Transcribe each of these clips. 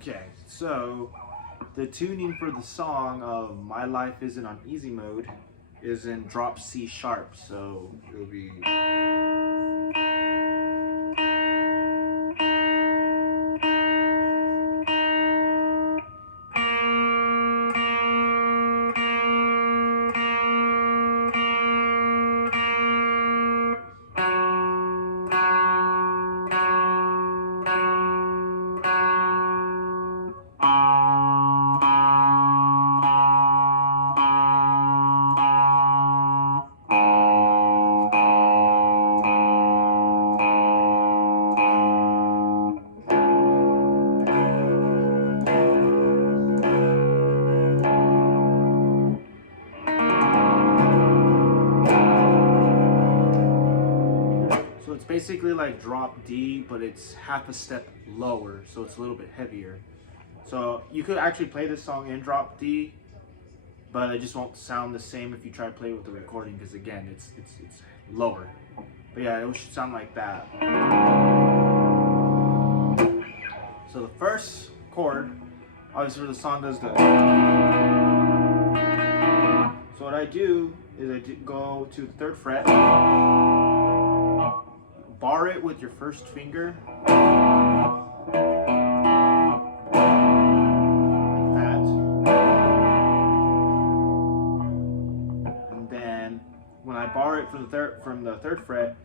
Okay, so the tuning for the song of My Life Isn't on Easy Mode is in drop C sharp, so it'll be. So it's basically like drop D, but it's half a step lower, so it's a little bit heavier. So you could actually play this song in drop D, but it just won't sound the same if you try to play it with the recording, because again, it's lower. But yeah, it should sound like that. So the first chord, obviously the song does the. So what I do is I go to the 3rd fret, bar it with your first finger, like that, and then when I bar it from the third fret,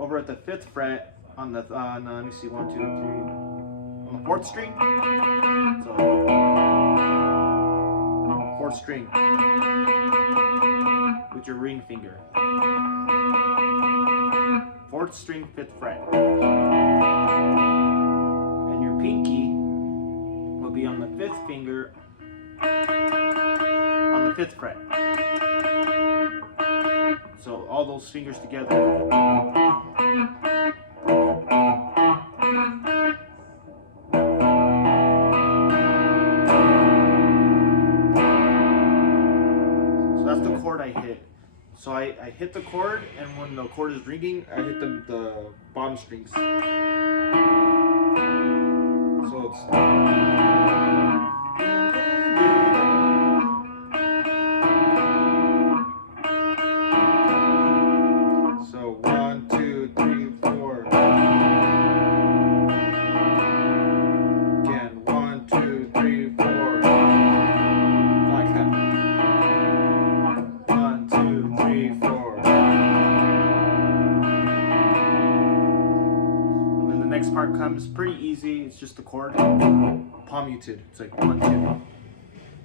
over at the 5th fret on the no, let me see, 1, 2, 3, on the 4th string, so 4th string with your ring finger. 4th string, 5th fret. And your pinky will be on the 5th finger on the 5th fret. So all those fingers together. So that's the chord I hit. So I hit the chord, and when the chord is ringing, I hit the bottom strings. So it's. So 1, 2, 3, 4. Again, 1, 2, 3, 4. Like that. 1, 2, 3, 4. And then the next part comes pretty easy. It's just the chord, palm muted. It's like 1, 2,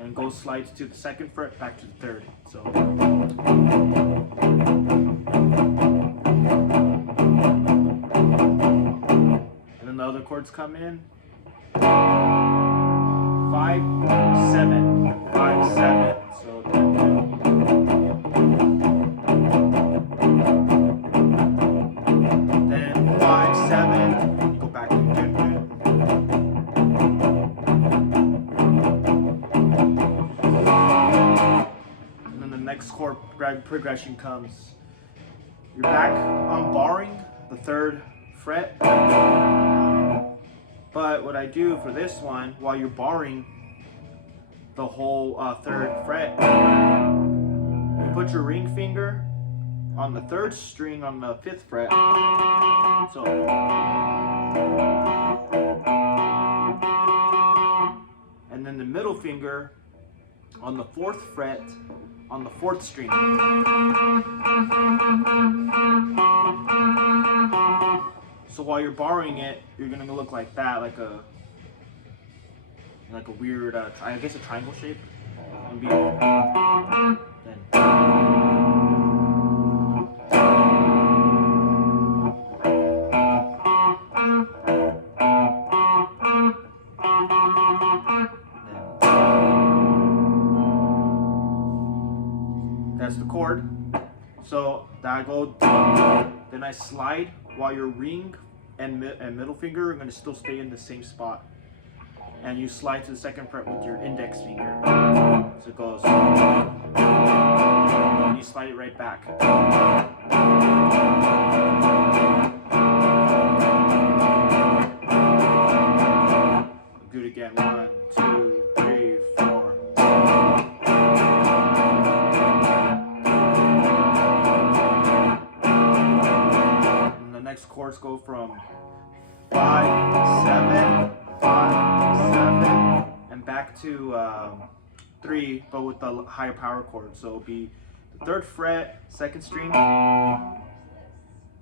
and goes slides to the 2nd fret, back to the 3rd. So. And then the other chords come in. 5, 7, 5, 7. So. Then 5, 7. Go back to. And then the next chord progression comes. You're back on barring the 3rd fret. But what I do for this one, while you're barring the whole 3rd fret, you put your ring finger on the 3rd string on the 5th fret. So. And then the middle finger on the 4th fret on the 4th string. So while you're barring it, you're gonna look like that, like a weird, I guess a triangle shape. And be, then. That's the chord. So that I go, then I slide while your ring and middle finger are going to still stay in the same spot. And you slide to the 2nd fret with your index finger. So it goes, and you slide it right back. Do it again. again. 1, 2, 3, 4. And the next chords go from 5, 7, 5, 7, and back to 3, but with the higher power chord. So it'll be the 3rd fret, 2nd string,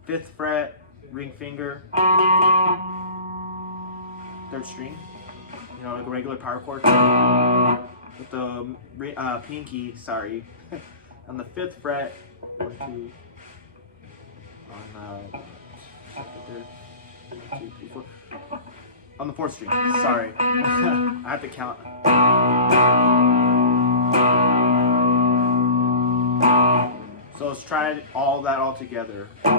5th fret, ring finger, 3rd string, you know, like a regular power chord, with the pinky, sorry, on the 5th fret, 1, 2, on the 3rd, 1, 2, 3, 4, on the 4th string, sorry, I have to count. So let's try all that all together. So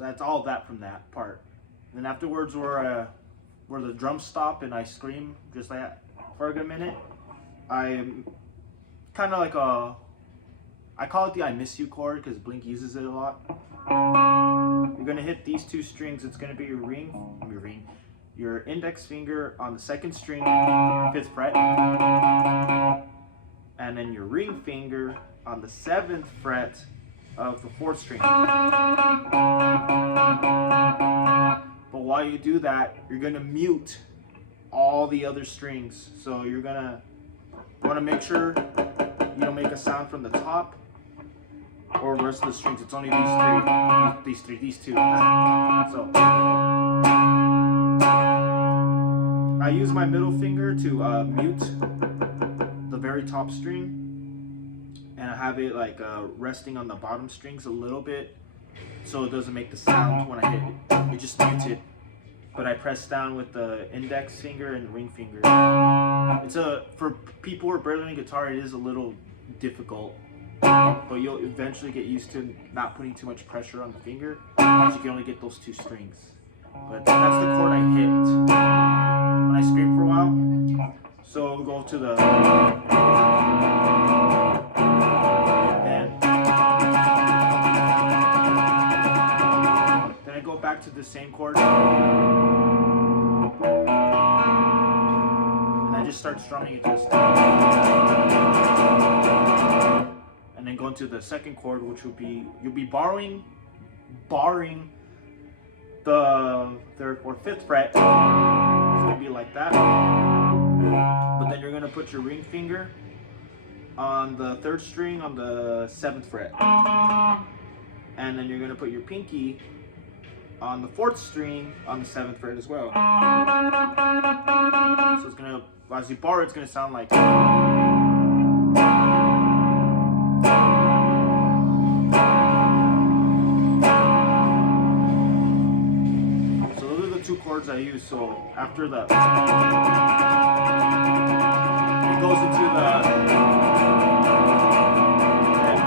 that's all that from that part. Then afterwards, where the drums stop and I scream just like that for a good minute, I'm kind of like I call it the I miss you chord because Blink uses it a lot. You're gonna hit these 2 strings. It's gonna be your index finger on the 2nd string, 5th fret, and then your ring finger on the 7th fret of the 4th string. But while you do that, you're gonna mute all the other strings. So you wanna make sure you don't make a sound from the top or the rest of the strings. It's only these 2. So I use my middle finger to mute the very top string, and I have it like resting on the bottom strings a little bit, so it doesn't make the sound when I hit it. It just mutes it. But I press down with the index finger and the ring finger. For people who are barely learning guitar, it is a little difficult, but you'll eventually get used to not putting too much pressure on the finger, because you can only get those 2 strings. But that's the chord I hit when I scream for a while. So we'll go to the then I go back to the same chord, and I just start strumming it just, and then go into the 2nd chord, which will be, you'll be barring the 3rd, 4th, 5th fret. It's gonna be like that. But then you're gonna put your ring finger on the 3rd string on the 7th fret, and then you're gonna put your pinky on the 4th string on the 7th fret as well. So it's gonna, as you bar, it's gonna sound like. Chords I use. So after the, it goes into the, and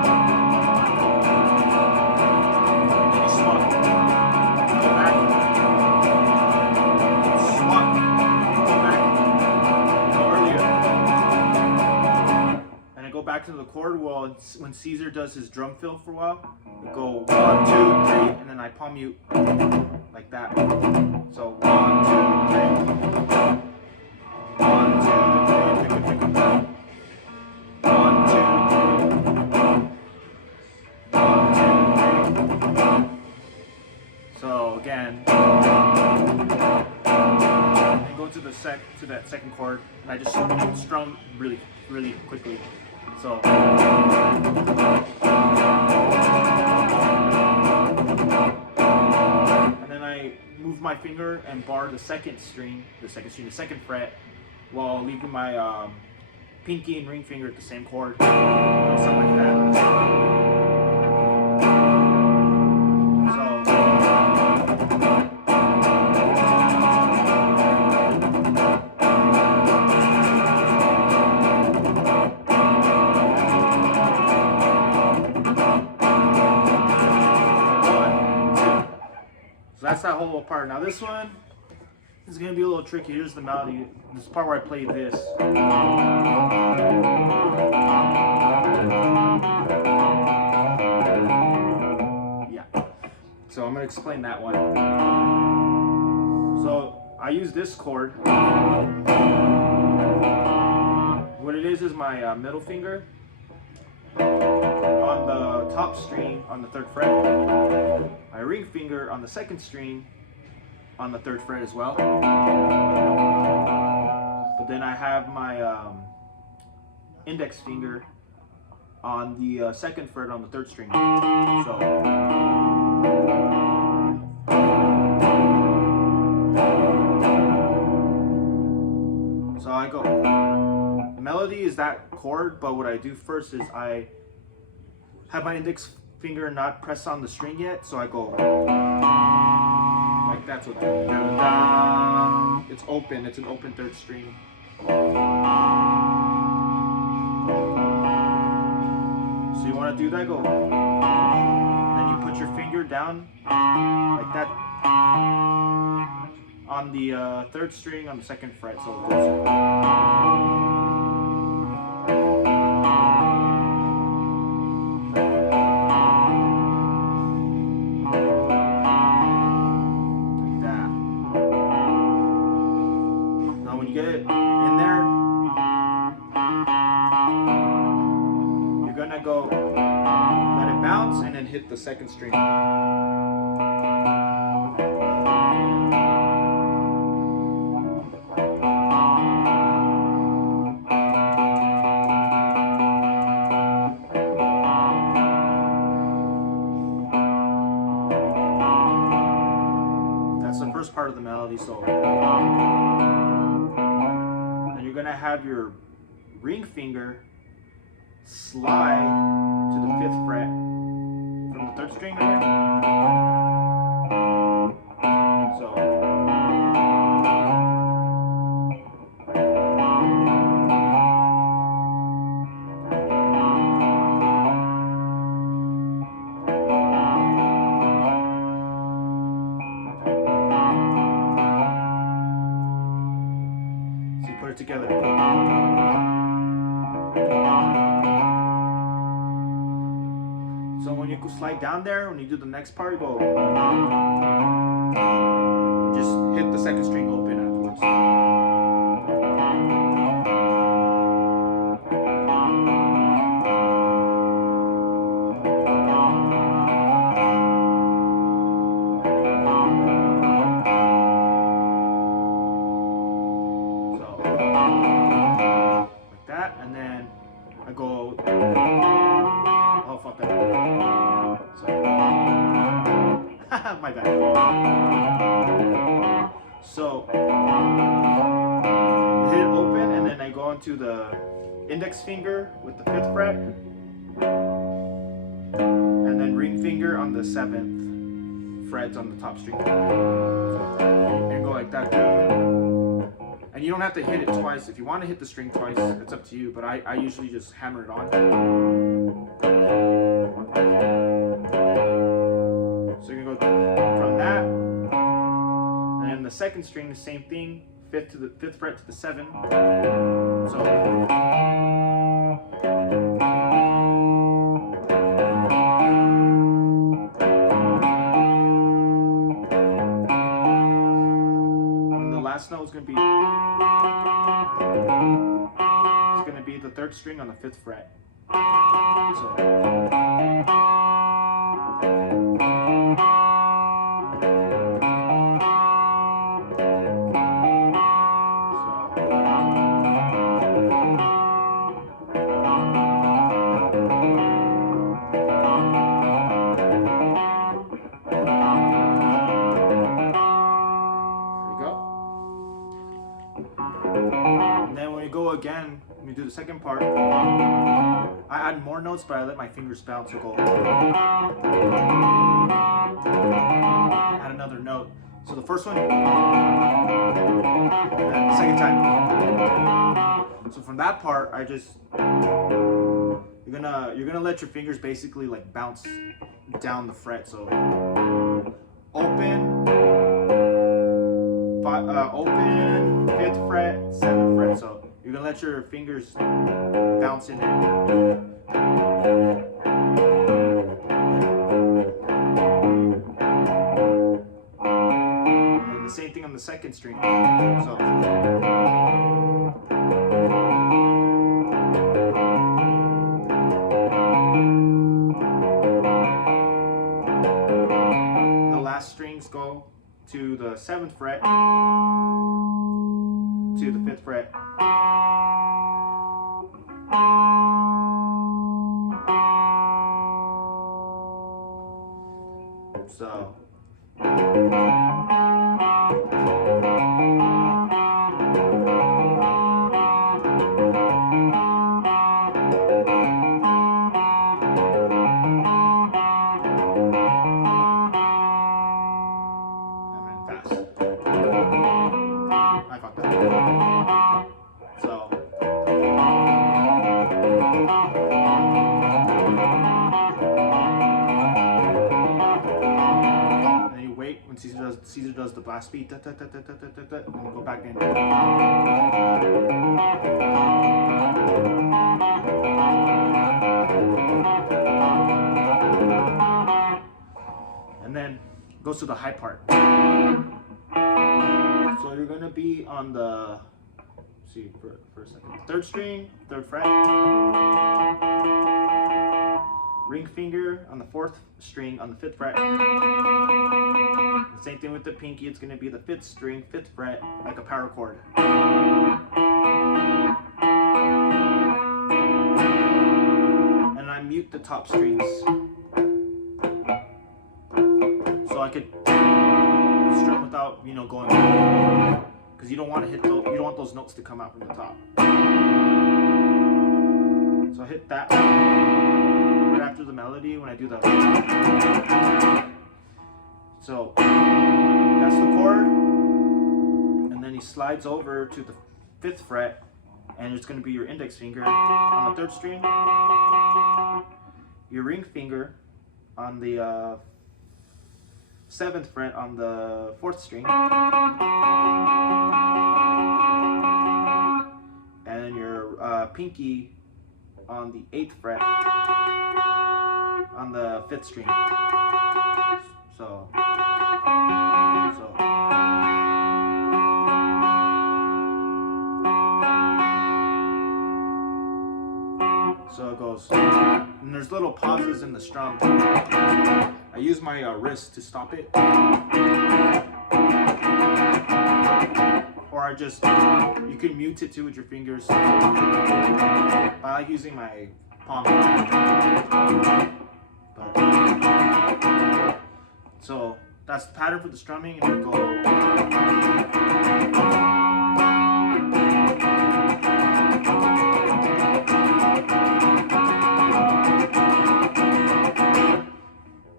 you swung, go back, swung, go back, go earlier, and I go back to the chord. Well, when Caesar does his drum fill for a while, we go 1, 2, 3, and then I palm mute like that. So 1, 2, 3. 1, 2, 3. 1, 2, 3. So again, and go to that 2nd chord, and I just strum really, really quickly. So. Move my finger and bar the 2nd fret, while leaving my pinky and ring finger at the same chord, something like that. So that's that whole part. Now this one, It's gonna be a little tricky. Here's the melody. This part where I play this. Yeah. So I'm gonna explain that one. So I use this chord. What it is my middle finger on the top string on the 3rd fret. My ring finger on the 2nd string on the 3rd fret as well. But then I have my index finger on the 2nd fret on the 3rd string. So I go. The melody is that chord, but what I do first is I have my index finger not pressed on the string yet, so I go like that. So it's open. It's an open 3rd string. So you want to do that, go. Then you put your finger down like that on the 3rd string on the 2nd fret. So it goes. Get it in there, you're gonna go let it bounce and then hit the 2nd string. That's the first part of the melody. So you're gonna have your ring finger slide to the 5th fret from the 3rd string right here. So put it together. So when you slide down there, when you do the next part, you go. Just hit the 2nd string open afterwards. And then I go, oh fuck that. Sorry. My bad. So hit it open and then I go into the index finger with the 5th fret and then ring finger on the 7th fret on the top string. And go like that. And you don't have to hit it twice. If you want to hit the string twice, it's up to you. But I usually just hammer it on. So you're going to go from that. And then the 2nd string, the same thing. 5th to the 5th fret to the 7th. So. Note is going to be the 3rd string on the 5th fret. So again, when you do the 2nd part, I add more notes, but I let my fingers bounce. So go. Add another note. So the first one, and the 2nd time. So from that part, I just you're gonna let your fingers basically like bounce down the fret. So open, open, 5th fret, 7th fret. So you're gonna let your fingers bounce in there. And the same thing on the 2nd string. So strings go to the 7th fret, to the 5th fret. So Caesar does the blast beat, and we'll go back in. And then goes to the high part. So you're gonna be on the, see for a second, 3rd string, 3rd fret. Ring finger on the 4th string on the 5th fret. Same thing with the pinky, it's going to be the 5th string, 5th fret, like a power chord. And I mute the top strings. So I could strum without, going, because you don't want to hit those, you don't want those notes to come out from the top. So I hit that right after the melody when I do the. So that's the chord, and then he slides over to the 5th fret, and it's going to be your index finger on the 3rd string, your ring finger on the 7th fret on the 4th string, and then your pinky on the 8th fret on the 5th string. So it goes, and there's little pauses in the strum. I use my wrist to stop it, or you can mute it too with your fingers. I like using my palm. So that's the pattern for the strumming, and we go.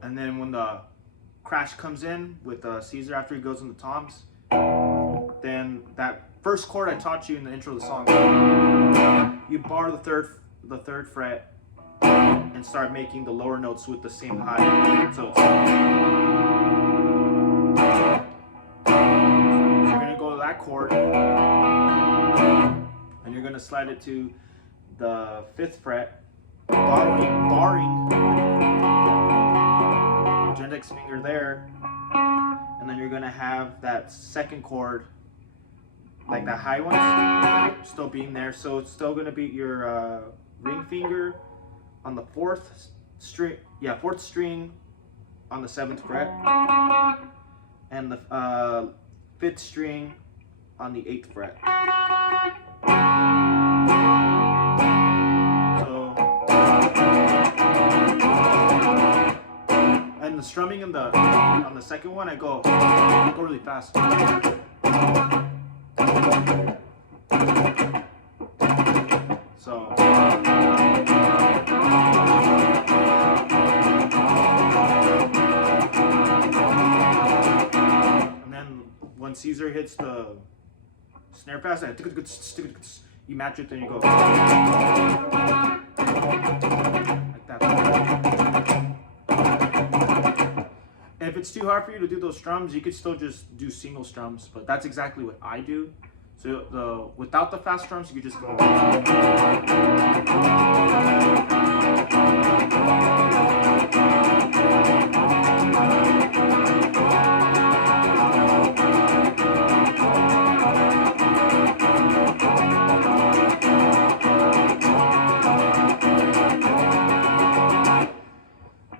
And then when the crash comes in with Caesar after he goes in the toms, then that first chord I taught you in the intro of the song, you bar the third fret and start making the lower notes with the same high. So it's, you're gonna go to that chord, and you're gonna slide it to the 5th fret, barring your index finger there, and then you're gonna have that 2nd chord, like that high one, still being there. So it's still gonna be your ring finger on the 4th string, 4th string on the 7th fret, and the 5th string on the 8th fret. So, and the strumming on the second one, I go really fast. So. When Caesar hits the snare pass, you match it, then you go like that. if it's too hard for you to do those strums, you could still just do single strums, but that's exactly what I do. So without the fast strums, you could just go.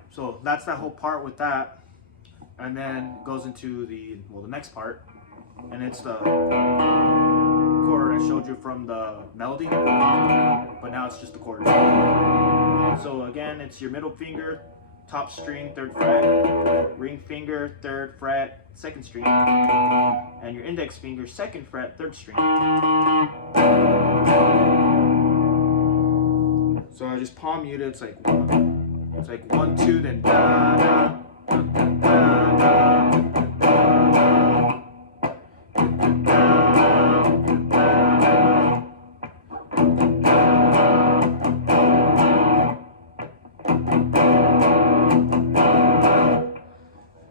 So that's that whole part with that, and then goes into the next part, and it's the chord I showed you from the melody, but now it's just the chord. So again, it's your middle finger, top string, 3rd fret, ring finger, 3rd fret, 2nd string, and your index finger, 2nd fret, 3rd string. So I just palm mute it. It's like 1, 2, then da da da da da da.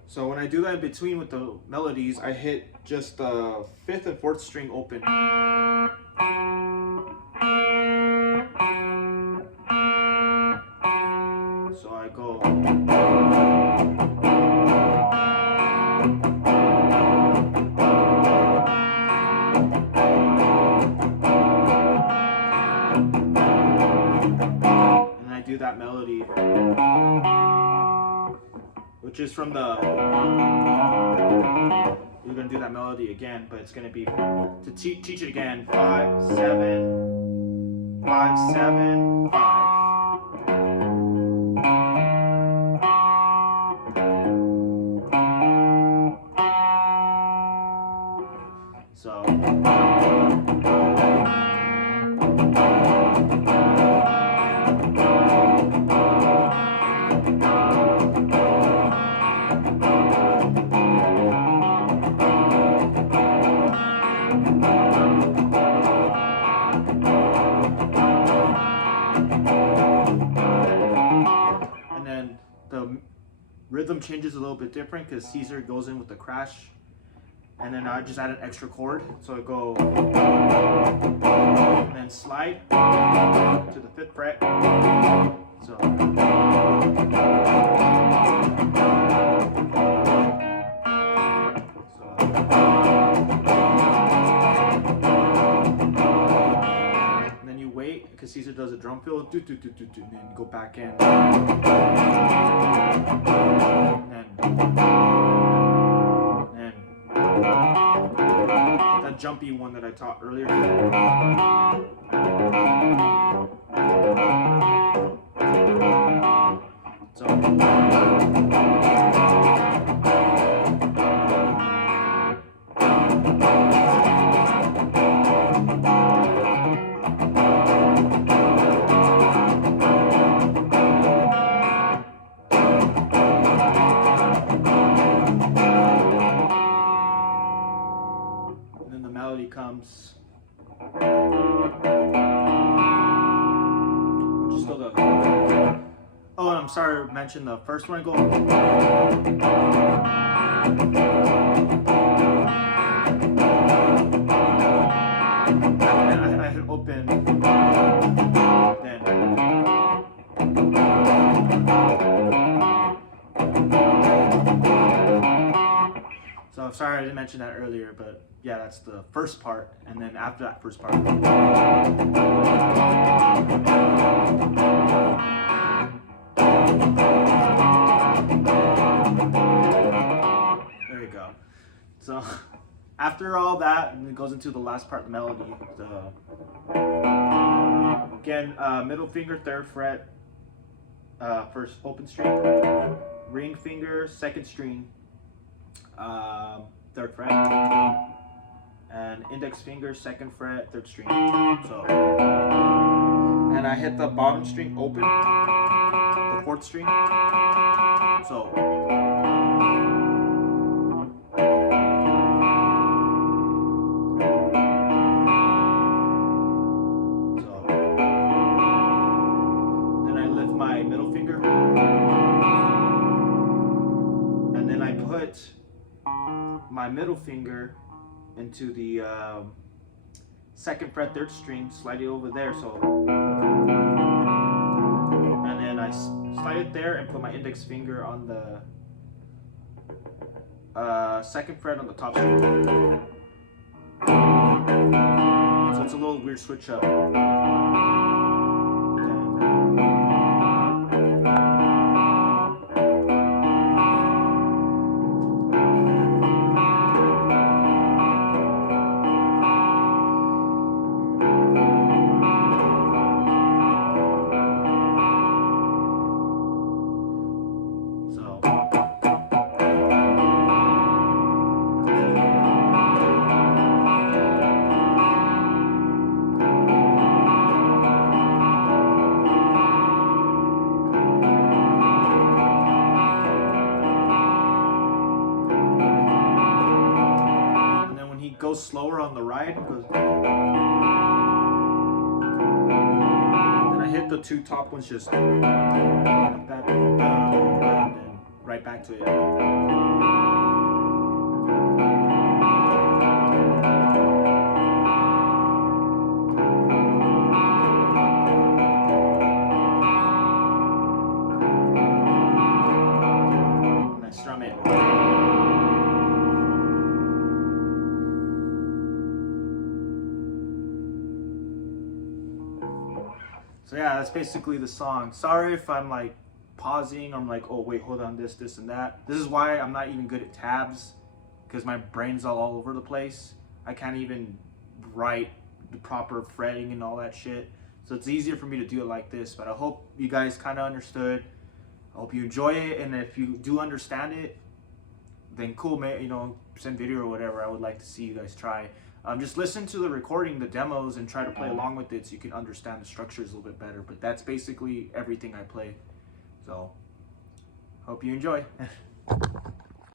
So when I do that in between with the melodies, I hit just the 5th and 4th string open. So I go. And I do that melody, which is from the. We're gonna do that melody again, but it's gonna be to teach it again. 5, 7, 5, 7, 5. So and then the rhythm changes a little bit different because Caesar goes in with the crash. And then I just add an extra chord, so I go and then slide to the 5th fret. So and then you wait because Caesar does a drum fill, and then go back in. And that jumpy one that I taught earlier. So comes, which is still the. Oh, and I'm sorry to mention the first one. I go. And I hit open. Then. So I'm sorry I didn't mention that earlier, but yeah, that's the first part, and then after that first part. There you go. So after all that, and it goes into the last part, the melody. Again, middle finger, 3rd fret, first open string, ring finger, 2nd string, 3rd fret, and index finger, 2nd fret, 3rd string. So, and I hit the bottom string open, the 4th string. So, then I lift my middle finger, and then I my middle finger into the 2nd fret 3rd string, slide it over there, so, and then I slide it there and put my index finger on the 2nd fret on the top string. So it's a little weird switch up. Goes slower on the ride, goes, then I hit the 2 top ones just like that, and then right back to it. And I strum it. So yeah, that's basically the song. Sorry if I'm like pausing, I'm like, oh wait, hold on, this, and that. This is why I'm not even good at tabs, because my brain's all over the place. I can't even write the proper fretting and all that shit. So it's easier for me to do it like this, but I hope you guys kind of understood. I hope you enjoy it, and if you do understand it, then cool, man, you know, send video or whatever. I would like to see you guys try. Just listen to the recording, the demos, and try to play along with it so you can understand the structures a little bit better. But that's basically everything I play. So, hope you enjoy.